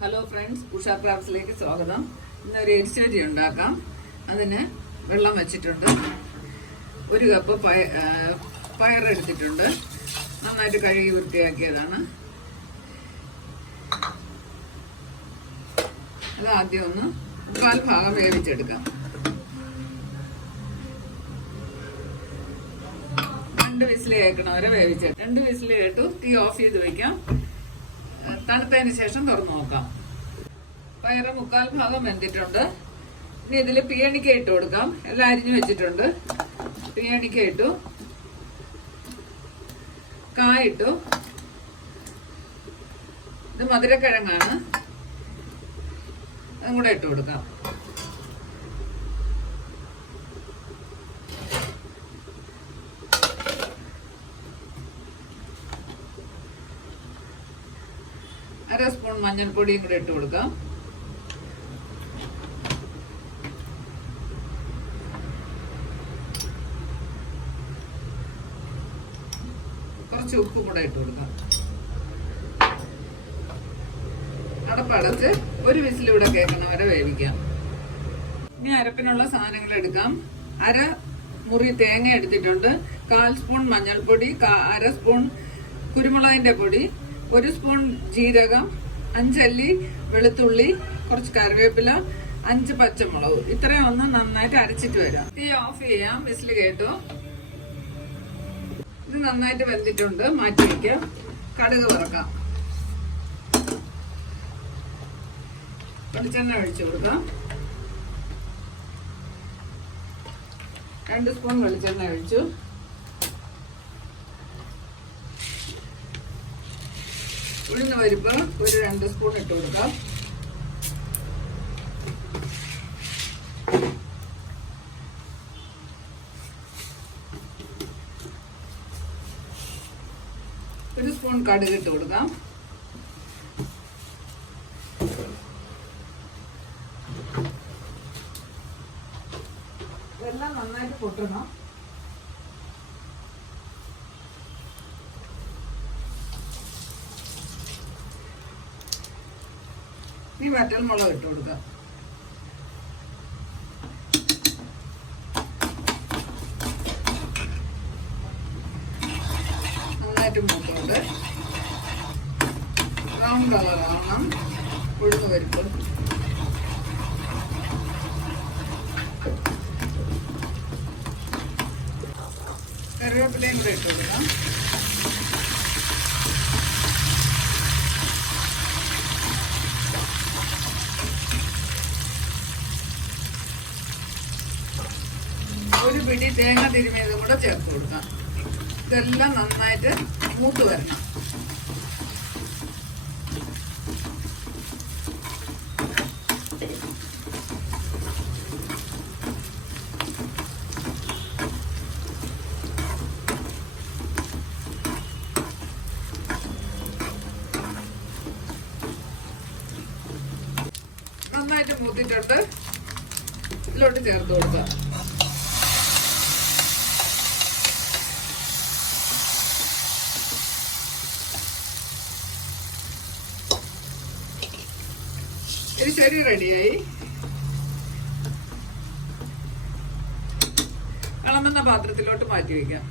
Hello friends Usha ക്രാഫ്റ്റ്സിലേക്ക് സ്വാഗതം. ഇന്നൊരു എരിശ്ശേരി ഉണ്ടാക്കാം. അതിന് വെള്ളം വെച്ചിട്ടുണ്ട്. ഒരു കപ്പ് പയ പയറെടുത്തിട്ടുണ്ട് നന്നായിട്ട് കഴുകി വൃത്തിയാക്കിയതാണ്. അത് ആദ്യം ഒന്ന് മുക്കാൽ ഭാഗം വേവിച്ചെടുക്കാം. രണ്ട് വിസിൽ കേൾക്കണവരെ വേവിച്ചെടുക്കാം. രണ്ട് വിസിൽ കേട്ടു തീ ഓഫ് ചെയ്ത് ഏഹ് തണുത്തതിന് ശേഷം തുറന്നു നോക്കാം. പയറ് മുക്കാൽ ഭാഗം വെന്തിട്ടുണ്ട്. ഇനി ഇതിൽ പിയണിക്ക ഇട്ട് കൊടുക്കാം. എല്ലാം അരിഞ്ഞു വെച്ചിട്ടുണ്ട്. പിയണിക്ക ഇട്ടു. കായിട്ടു ഇത് മധുരക്കിഴങ്ങാണ്. അതും കൂടെ ഇട്ട് കൊടുക്കാം. അര സ്പൂൺ മഞ്ഞൾപ്പൊടിയും കൂടെ ഇട്ട് കൊടുക്കാം. കുറച്ച് ഉപ്പും കൂടെ ഇട്ട് കൊടുക്കാം. അടപ്പടച്ച് ഒരു വിസിലൂടെ കേൾക്കണം വരെ വേവിക്കാം. ഇനി അരപ്പിനുള്ള സാധനങ്ങൾ എടുക്കാം. അര മുറി തേങ്ങ എടുത്തിട്ടുണ്ട്. കാൽ സ്പൂൺ മഞ്ഞൾപ്പൊടി അര സ്പൂൺ കുരുമുളകിന്റെ പൊടി ഒരു സ്പൂൺ ജീരകം അഞ്ചല്ലി വെളുത്തുള്ളി കുറച്ച് കറിവേപ്പില അഞ്ച് പച്ചമുളക്. ഇത്രയും ഒന്ന് നന്നായിട്ട് അരച്ചിട്ട് വരാം. തീ ഓഫ് ചെയ്യാം. വിസിൽ കേട്ടു. ഇത് നന്നായിട്ട് വെന്തിട്ടുണ്ട്. മാറ്റി വയ്ക്കാം കടുക് വറക്കാം. വെളിച്ചെണ്ണ ഒഴിച്ചു കൊടുക്കാം. രണ്ട് സ്പൂൺ വെളിച്ചെണ്ണ ഒഴിച്ചു. ഉഴുന്ന് പരിപ്പ് ഒരു രണ്ട് സ്പൂൺ ഇട്ട് കൊടുക്കാം. ഒരു സ്പൂൺ കടുക് ഇട്ട് കൊടുക്കാം. ഇതെല്ലാം നന്നായിട്ട് പൊട്ടണം. ഈ വറ്റൽ മുളക് ഇട്ട് കൊടുക്കാം. നന്നായിട്ട് മൂട്ടുണ്ട് ബ്രൗൺ കളർ ആവണം. ഉഴുന്ന് പരിപ്പ്. കറിവേപ്പിലയും കൂടെ ഇട്ട് ഒരു പിടി തേങ്ങ തിരുമിയത് കൂടെ ചേർത്ത് കൊടുക്കാം. ഇതെല്ലാം നന്നായിട്ട് മൂത്ത് വരണം. നന്നായിട്ട് മൂത്തിട്ടുണ്ട്. ഇതിലോട്ട് ചേർത്ത് കൊടുക്കാം. ഇത് ശരി റെഡിയായി. കളമെന്ന പാത്രത്തിലോട്ട് മാറ്റി വയ്ക്കാം